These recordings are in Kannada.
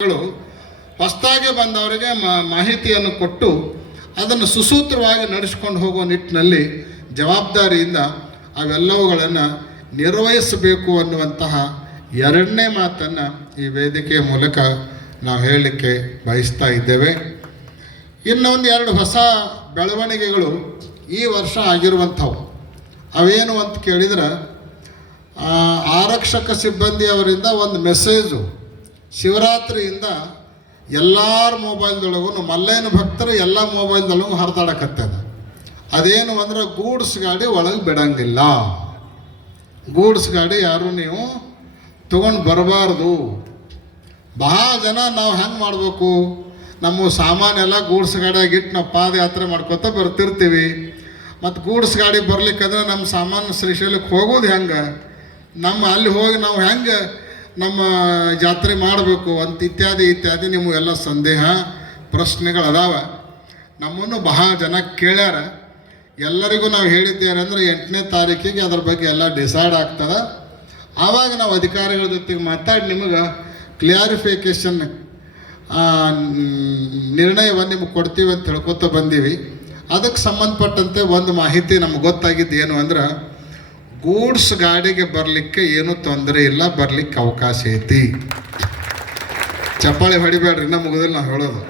ಹೊಸದಾಗಿ ಬಂದವರಿಗೆ ಮಾಹಿತಿಯನ್ನು ಕೊಟ್ಟು ಅದನ್ನು ಸುಸೂತ್ರವಾಗಿ ನಡೆಸಿಕೊಂಡು ಹೋಗುವ ನಿಟ್ಟಿನಲ್ಲಿ ಜವಾಬ್ದಾರಿಯಿಂದ ಅವೆಲ್ಲವುಗಳನ್ನು ನಿರ್ವಹಿಸಬೇಕು ಅನ್ನುವಂತಹ ಎರಡನೇ ಮಾತನ್ನು ಈ ವೇದಿಕೆಯ ಮೂಲಕ ನಾವು ಹೇಳಲಿಕ್ಕೆ ಬಯಸ್ತಾ ಇದ್ದೇವೆ. ಇನ್ನೊಂದು ಎರಡು ಹೊಸ ಬೆಳವಣಿಗೆಗಳು ಈ ವರ್ಷ ಆಗಿರುವಂಥವು. ಅವೇನು ಅಂತ ಕೇಳಿದ್ರೆ, ಆರಕ್ಷಕ ಸಿಬ್ಬಂದಿಯವರಿಂದ ಒಂದು ಮೆಸೇಜು ಶಿವರಾತ್ರಿಯಿಂದ ಎಲ್ಲರ ಮೊಬೈಲ್ದೊಳಗೂ ಮಲ್ಲೇನ ಭಕ್ತರು ಎಲ್ಲ ಮೊಬೈಲ್ದೊಳಗೂ ಹರಿದಾಡಕತ್ತದ. ಅದೇನು ಅಂದ್ರೆ ಗೂಡ್ಸ್ ಗಾಡಿ ಒಳಗೆ ಬಿಡಂಗಿಲ್ಲ. ಗೂಡ್ಸ್ ಗಾಡಿ ಯಾರು ನೀವು ತೊಗೊಂಡು ಬರಬಾರ್ದು. ಬಹಳ ಜನ ನಾವು ಹೆಂಗೆ ಮಾಡಬೇಕು, ನಮ್ಮ ಸಾಮಾನೆಲ್ಲ ಗೂಡ್ಸ್ ಗಾಡಿಯಾಗಿ ಇಟ್ಟು ನಾವು ಪಾದಯಾತ್ರೆ ಮಾಡ್ಕೊತ ಬರ್ತಿರ್ತೀವಿ. ಮತ್ತು ಗೂಡ್ಸ್ ಗಾಡಿ ಬರ್ಲಿಕ್ಕಂದ್ರೆ ನಮ್ಮ ಸಾಮಾನು ಶ್ರೀಶೈಲಕ್ಕೆ ಹೋಗೋದು ಹೆಂಗೆ, ಅಲ್ಲಿ ಹೋಗಿ ನಾವು ಹೆಂಗೆ ನಮ್ಮ ಜಾತ್ರೆ ಮಾಡಬೇಕು ಅಂತ ಇತ್ಯಾದಿ ನಿಮಗೆಲ್ಲ ಸಂದೇಹ ಪ್ರಶ್ನೆಗಳದಾವ. ನಮ್ಮನ್ನು ಬಹಳ ಜನ ಕೇಳ್ಯಾರ. ಎಲ್ಲರಿಗೂ ನಾವು ಹೇಳಿದ್ದೇವೆ ಅಂದರೆ 8ನೇ ತಾರೀಕಿಗೆ ಅದ್ರ ಬಗ್ಗೆ ಎಲ್ಲ ಡಿಸೈಡ್ ಆಗ್ತದೆ. ಆವಾಗ ನಾವು ಅಧಿಕಾರಿಗಳ ಜೊತೆಗೆ ಮಾತಾಡಿ ನಿಮಗೆ ಕ್ಲಿಯಾರಿಫಿಕೇಷನ್ ನಿರ್ಣಯವನ್ನು ನಿಮಗೆ ಕೊಡ್ತೀವಿ ಅಂತ ಹೇಳ್ಕೊತ ಬಂದೀವಿ. ಅದಕ್ಕೆ ಸಂಬಂಧಪಟ್ಟಂತೆ ಒಂದು ಮಾಹಿತಿ ನಮ್ಗೆ ಗೊತ್ತಾಗಿದ್ದು ಏನು ಅಂದ್ರೆ, ಗೂಡ್ಸ್ ಗಾಡಿಗೆ ಬರಲಿಕ್ಕೆ ಏನೂ ತೊಂದರೆ ಇಲ್ಲ, ಬರಲಿಕ್ಕೆ ಅವಕಾಶ ಐತಿ. ಚಪ್ಪಾಳಿ ಹೊಡಿಬೇಡ್ರಿ, ಇನ್ನೂ ಮುಗಿದಿಲ್ಲ ನಾವು ಹೇಳೋದು.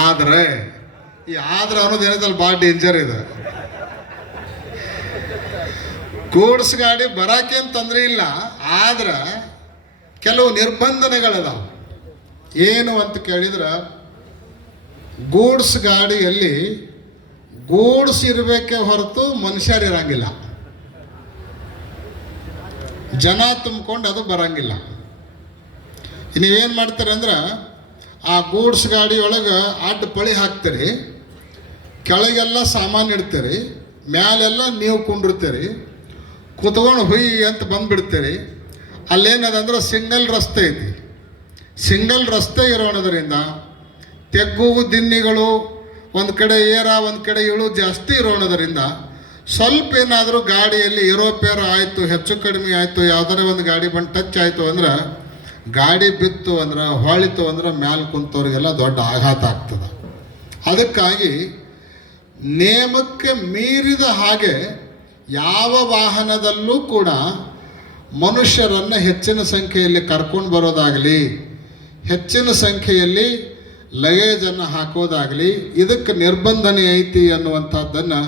ಆದರೆ ಈ ಅನ್ನೋದು ಏನಿದಲ್ಲ ಭಾಳ ಡೇಂಜರ್ ಇದೆ. ಗೂಡ್ಸ್ ಗಾಡಿ ಬರೋಕ್ಕೇನು ತೊಂದರೆ ಇಲ್ಲ, ಆದ್ರೆ ಕೆಲವು ನಿರ್ಬಂಧನೆಗಳಿದಾವೆ. ಏನು ಅಂತ ಕೇಳಿದ್ರೆ, ಗೂಡ್ಸ್ ಗಾಡಿಯಲ್ಲಿ ಗೂಡ್ಸ್ ಇರಬೇಕೇ ಹೊರತು ಮನುಷ್ಯರು ಇರಂಗಿಲ್ಲ. ಜನ ತುಂಬಿಕೊಂಡು ಅದು ಬರಂಗಿಲ್ಲ. ನೀವೇನು ಮಾಡ್ತೀರಿ ಅಂದ್ರೆ, ಆ ಗೂಡ್ಸ್ ಗಾಡಿಯೊಳಗೆ ಅಡ್ಡ ಪಳಿ ಹಾಕ್ತೀರಿ, ಕೆಳಗೆಲ್ಲ ಸಾಮಾನು ಇಡ್ತೀರಿ, ಮ್ಯಾಲೆಲ್ಲ ನೀವು ಕುಂಡಿರ್ತೀರಿ, ಕುತ್ಕೊಂಡು ಹುಯ್ ಅಂತ ಬಂದುಬಿಡ್ತೀರಿ. ಅಲ್ಲೇನದಂದ್ರೆ ಸಿಂಗಲ್ ರಸ್ತೆ ಐತಿ. ಸಿಂಗಲ್ ರಸ್ತೆ ಇರೋಣದ್ರಿಂದ ತೆಗ್ಗು ದಿನ್ನಿಗಳು ಒಂದು ಕಡೆ ಏರ ಒಂದು ಕಡೆ ಇಳು ಜಾಸ್ತಿ ಇರೋಣದ್ರಿಂದ ಸ್ವಲ್ಪ ಏನಾದರೂ ಗಾಡಿಯಲ್ಲಿ ಏರೋಪೇರೋ ಆಯಿತು, ಹೆಚ್ಚು ಕಡಿಮೆ ಆಯಿತು, ಯಾವುದಾರ ಒಂದು ಗಾಡಿ ಬಂದು ಟಚ್ ಆಯಿತು ಅಂದ್ರೆ, ಗಾಡಿ ಬಿತ್ತು ಅಂದ್ರೆ ಹೊಳಿತು ಅಂದ್ರೆ ಮ್ಯಾಲೆ ಕುಂತವ್ರಿಗೆಲ್ಲ ದೊಡ್ಡ ಆಘಾತ ಆಗ್ತದೆ. ಅದಕ್ಕಾಗಿ ನೇಮಕ್ಕೆ ಮೀರಿದ ಹಾಗೆ ಯಾವ ವಾಹನದಲ್ಲೂ ಕೂಡ ಮನುಷ್ಯರನ್ನು ಹೆಚ್ಚಿನ ಸಂಖ್ಯೆಯಲ್ಲಿ ಕರ್ಕೊಂಡು ಬರೋದಾಗಲಿ, ಹೆಚ್ಚಿನ ಸಂಖ್ಯೆಯಲ್ಲಿ ಲಗೇಜನ್ನು ಹಾಕೋದಾಗಲಿ ಇದಕ್ಕೆ ನಿರ್ಬಂಧನೆ ಐತಿ ಅನ್ನುವಂಥದ್ದನ್ನು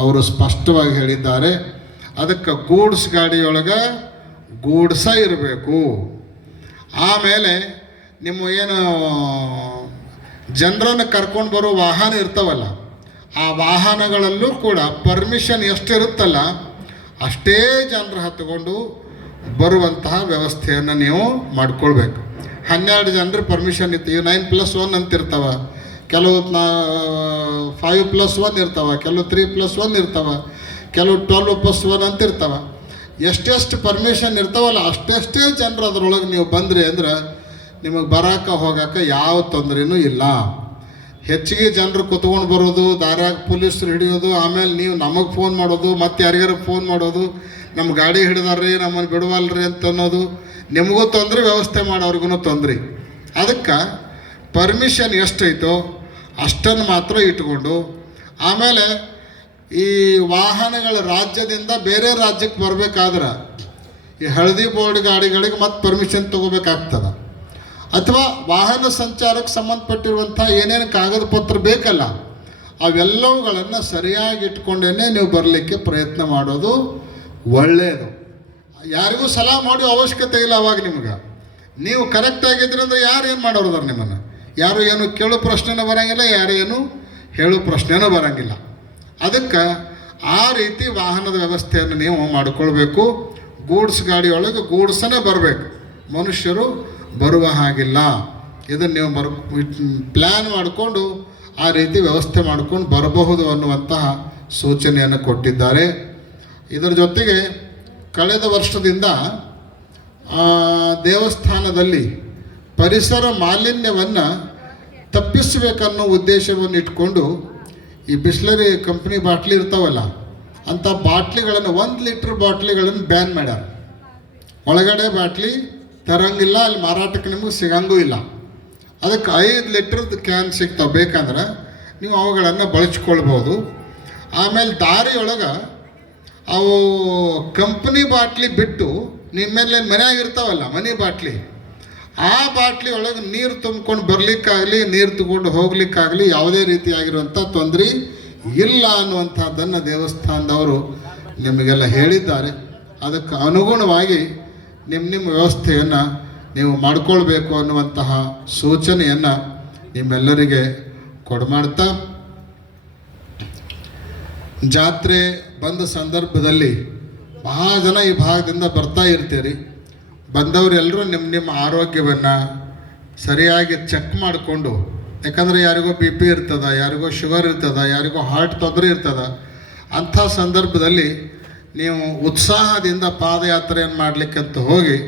ಅವರು ಸ್ಪಷ್ಟವಾಗಿ ಹೇಳಿದ್ದಾರೆ. ಅದಕ್ಕೆ ಗೂಡ್ಸ್ ಗಾಡಿಯೊಳಗೆ ಗೂಡ್ಸ ಇರಬೇಕು. ಆಮೇಲೆ ನಿಮ್ಮ ಏನು ಜನರನ್ನು ಕರ್ಕೊಂಡು ಬರೋ ವಾಹನ ಇರ್ತಾವಲ್ಲ, ಆ ವಾಹನಗಳಲ್ಲೂ ಕೂಡ ಪರ್ಮಿಷನ್ ಎಷ್ಟಿರುತ್ತಲ್ಲ ಅಷ್ಟೇ ಜನರು ಹತ್ಕೊಂಡು ಬರುವಂತಹ ವ್ಯವಸ್ಥೆಯನ್ನು ನೀವು ಮಾಡಿಕೊಳ್ಬೇಕು. 12 ಜನರ ಪರ್ಮಿಷನ್ ಇತ್ತು. ಇವು 9+1 ಅಂತ ಇರ್ತಾವೆ, ಕೆಲವು 5+1 ಇರ್ತಾವೆ, ಕೆಲವು 3+1 ಇರ್ತಾವೆ, ಕೆಲವು 12+1 ಅಂತ ಇರ್ತಾವೆ. ಎಷ್ಟೆಷ್ಟು ಪರ್ಮಿಷನ್ ಇರ್ತಾವಲ್ಲ ಅಷ್ಟೆಷ್ಟೇ ಜನರು ಅದರೊಳಗೆ ನೀವು ಬಂದ್ರಿ ಅಂದ್ರೆ ನಿಮಗೆ ಬರೋಕೆ ಹೋಗೋಕೆ ಯಾವ ತೊಂದರೆನೂ ಇಲ್ಲ. ಹೆಚ್ಚಿಗೆ ಜನರು ಕುತ್ಕೊಂಡು ಬರೋದು, ದಾರ್ಯಾಗ ಪೊಲೀಸರು ಹಿಡಿಯೋದು, ಆಮೇಲೆ ನೀವು ನಮಗೆ ಫೋನ್ ಮಾಡೋದು, ಮತ್ತು ಯಾರಿಗಾರ ಫೋನ್ ಮಾಡೋದು, ನಮ್ಮ ಗಾಡಿ ಹಿಡಿದಾರ್ರಿ ನಮ್ಮನ್ನು ಬಿಡುವಲ್ರಿ ಅಂತ ಅನ್ನೋದು, ನಿಮಗೂ ತೊಂದರೆ, ವ್ಯವಸ್ಥೆ ಮಾಡೋರ್ಗು ತೊಂದರೆ. ಅದಕ್ಕೆ ಪರ್ಮಿಷನ್ ಎಷ್ಟೈತೋ ಅಷ್ಟನ್ನು ಮಾತ್ರ ಇಟ್ಕೊಂಡು, ಆಮೇಲೆ ಈ ವಾಹನಗಳ ರಾಜ್ಯದಿಂದ ಬೇರೆ ರಾಜ್ಯಕ್ಕೆ ಬರಬೇಕಾದ್ರೆ ಈ ಹಳದಿ ಬೋರ್ಡ್ ಗಾಡಿಗಳಿಗೆ ಮತ್ತೆ ಪರ್ಮಿಷನ್ ತೊಗೋಬೇಕಾಗ್ತದೆ. ಅಥವಾ ವಾಹನ ಸಂಚಾರಕ್ಕೆ ಸಂಬಂಧಪಟ್ಟಿರುವಂಥ ಏನೇನು ಕಾಗದ ಪತ್ರ ಬೇಕಲ್ಲ ಅವೆಲ್ಲವುಗಳನ್ನು ಸರಿಯಾಗಿ ಇಟ್ಕೊಂಡೇ ನೀವು ಬರಲಿಕ್ಕೆ ಪ್ರಯತ್ನ ಮಾಡೋದು ಒಳ್ಳೆಯದು. ಯಾರಿಗೂ ಸಲಹೆ ಮಾಡೋ ಅವಶ್ಯಕತೆ ಇಲ್ಲ. ಅವಾಗ ನಿಮ್ಗೆ ನೀವು ಕರೆಕ್ಟಾಗಿದ್ರಿ ಅಂದರೆ ಯಾರು ಏನು ಮಾಡೋರು ನಿಮ್ಮನ್ನು, ಯಾರು ಏನು ಕೇಳೋ ಪ್ರಶ್ನೆನೂ ಬರೋಂಗಿಲ್ಲ, ಯಾರು ಏನು ಹೇಳೋ ಪ್ರಶ್ನೆನೂ ಬರೋಂಗಿಲ್ಲ. ಅದಕ್ಕೆ ಆ ರೀತಿ ವಾಹನದ ವ್ಯವಸ್ಥೆಯನ್ನು ನೀವು ಮಾಡಿಕೊಳ್ಬೇಕು. ಗೂಡ್ಸ್ ಗಾಡಿಯೊಳಗೆ ಗೂಡ್ಸನೇ ಬರಬೇಕು, ಮನುಷ್ಯರು ಬರುವ ಹಾಗಿಲ್ಲ. ಇದನ್ನು ನೀವು ಪ್ಲ್ಯಾನ್ ಮಾಡಿಕೊಂಡು ಆ ರೀತಿ ವ್ಯವಸ್ಥೆ ಮಾಡ್ಕೊಂಡು ಬರಬಹುದು ಅನ್ನುವಂತಹ ಸೂಚನೆಯನ್ನು ಕೊಟ್ಟಿದ್ದಾರೆ. ಇದರ ಜೊತೆಗೆ ಕಳೆದ ವರ್ಷದಿಂದ ದೇವಸ್ಥಾನದಲ್ಲಿ ಪರಿಸರ ಮಾಲಿನ್ಯವನ್ನು ತಪ್ಪಿಸಬೇಕನ್ನೋ ಉದ್ದೇಶವನ್ನು ಇಟ್ಕೊಂಡು ಈ ಬಿಸ್ಲರಿ ಕಂಪ್ನಿ ಬಾಟ್ಲಿ ಇರ್ತಾವಲ್ಲ ಅಂಥ ಬಾಟ್ಲಿಗಳನ್ನು 1 ಲೀಟ್ರ್ ಬಾಟ್ಲಿಗಳನ್ನು ಬ್ಯಾನ್ ಮಾಡ್ಯಾರ. ಒಳಗಡೆ ಬಾಟ್ಲಿ ತರಂಗಿಲ್ಲ, ಅಲ್ಲಿ ಮಾರಾಟಕ್ಕೆ ನಿಮಗೆ ಸಿಗಂಗೂ ಇಲ್ಲ. ಅದಕ್ಕೆ 5 ಲೀಟ್ರದ್ದು ಕ್ಯಾನ್ ಸಿಗ್ತಾವೆ. ಬೇಕಂದ್ರೆ ನೀವು ಅವುಗಳನ್ನು ಬಳಸ್ಕೊಳ್ಬೋದು. ಆಮೇಲೆ ದಾರಿಯೊಳಗೆ ಅವು ಕಂಪ್ನಿ ಬಾಟ್ಲಿ ಬಿಟ್ಟು ನಿಮ್ಮೇಲೆ ಮನೆಯಾಗಿರ್ತಾವಲ್ಲ ಮನಿ ಬಾಟ್ಲಿ, ಆ ಬಾಟ್ಲಿ ಒಳಗೆ ನೀರು ತುಂಬ್ಕೊಂಡು ಬರಲಿಕ್ಕಾಗಲಿ ನೀರು ತಗೊಂಡು ಹೋಗ್ಲಿಕ್ಕಾಗಲಿ ಯಾವುದೇ ರೀತಿಯಾಗಿರುವಂಥ ತೊಂದರೆ ಇಲ್ಲ ಅನ್ನುವಂಥದ್ದನ್ನು ದೇವಸ್ಥಾನದವರು ನಿಮಗೆಲ್ಲ ಹೇಳಿದ್ದಾರೆ. ಅದಕ್ಕೆ ಅನುಗುಣವಾಗಿ ನಿಮ್ಮ ವ್ಯವಸ್ಥೆಯನ್ನು ನೀವು ಮಾಡಿಕೊಳ್ಬೇಕು ಅನ್ನುವಂತಹ ಸೂಚನೆಯನ್ನು ನಿಮ್ಮೆಲ್ಲರಿಗೆ ಕೊಡಮಾಡ್ತಾ, ಜಾತ್ರೆ ಬಂದ ಸಂದರ್ಭದಲ್ಲಿ ಬಹಳ ಜನ ಈ ಭಾಗದಿಂದ ಬರ್ತಾ ಇರ್ತೀರಿ. ಬಂದವರೆಲ್ಲರೂ ನಿಮ್ಮ ಆರೋಗ್ಯವನ್ನು ಸರಿಯಾಗಿ ಚೆಕ್ ಮಾಡಿಕೊಂಡು, ಯಾಕಂದರೆ ಯಾರಿಗೋ BP ಇರ್ತದೆ, ಯಾರಿಗೋ ಶುಗರ್ ಇರ್ತದೆ, ಯಾರಿಗೋ ಹಾರ್ಟ್ ತೊಂದರೆ ಇರ್ತದೆ. ಅಂಥ ಸಂದರ್ಭದಲ್ಲಿ ನೀವು ಉತ್ಸಾಹದಿಂದ ಪಾದಯಾತ್ರೆಯನ್ನು ಮಾಡಲಿಕ್ಕಂತ ಹೋಗಿ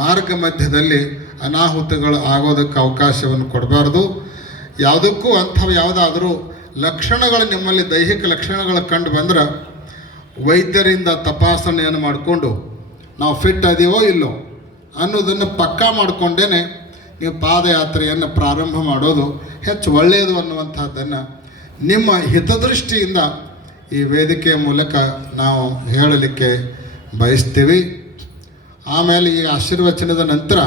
ಮಾರ್ಗ ಮಧ್ಯದಲ್ಲಿ ಅನಾಹುತಗಳು ಆಗೋದಕ್ಕೆ ಅವಕಾಶವನ್ನು ಕೊಡಬಾರ್ದು. ಯಾವುದಕ್ಕೂ ಅಂಥವು ಯಾವುದಾದರೂ ಲಕ್ಷಣಗಳು ನಿಮ್ಮಲ್ಲಿ ದೈಹಿಕ ಲಕ್ಷಣಗಳು ಕಂಡು ಬಂದ್ರೆ ವೈದ್ಯರಿಂದ ತಪಾಸಣೆಯನ್ನು ಮಾಡಿಕೊಂಡು ನಾವು ಫಿಟ್ ಅದೀವೋ ಇಲ್ಲೋ ಅನ್ನೋದನ್ನು ಪಕ್ಕಾ ಮಾಡಿಕೊಂಡೇ ನೀವು ಪಾದಯಾತ್ರೆಯನ್ನು ಪ್ರಾರಂಭ ಮಾಡೋದು ಹೆಚ್ಚು ಒಳ್ಳೆಯದು ಅನ್ನುವಂಥದ್ದನ್ನು ನಿಮ್ಮ ಹಿತದೃಷ್ಟಿಯಿಂದ ಈ ವೇದಿಕೆಯ ಮೂಲಕ ನಾವು ಹೇಳಲಿಕ್ಕೆ ಬಯಸ್ತೀವಿ. ಆಮೇಲೆ ಈ ಆಶೀರ್ವಚನದ ನಂತರ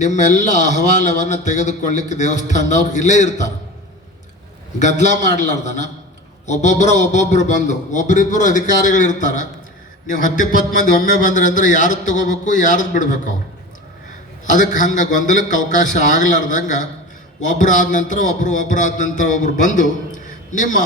ನಿಮ್ಮೆಲ್ಲ ಅಹವಾಲವನ್ನು ತೆಗೆದುಕೊಳ್ಳಿಕ್ಕೆ ದೇವಸ್ಥಾನದವ್ರು ಇಲ್ಲೇ ಇರ್ತಾರೆ. ಗದ್ದಲ ಮಾಡಲಾರ್ದನ ಒಬ್ಬೊಬ್ಬರು ಬಂದು ಒಬ್ಬರಿಬ್ಬರು ಅಧಿಕಾರಿಗಳು ಇರ್ತಾರೆ. ನೀವು 10-20 ಮಂದಿ ಒಮ್ಮೆ ಬಂದರೆ ಅಂದರೆ ಯಾರದ್ದು ತೊಗೋಬೇಕು ಯಾರದ್ದು ಬಿಡಬೇಕು ಅವ್ರು. ಅದಕ್ಕೆ ಹಂಗೆ ಗೊಂದಲಕ್ಕೆ ಅವಕಾಶ ಆಗಲಾರ್ದಂಗೆ ಒಬ್ಬರಾದ ನಂತರ ಒಬ್ಬರು ಬಂದು ನಿಮ್ಮ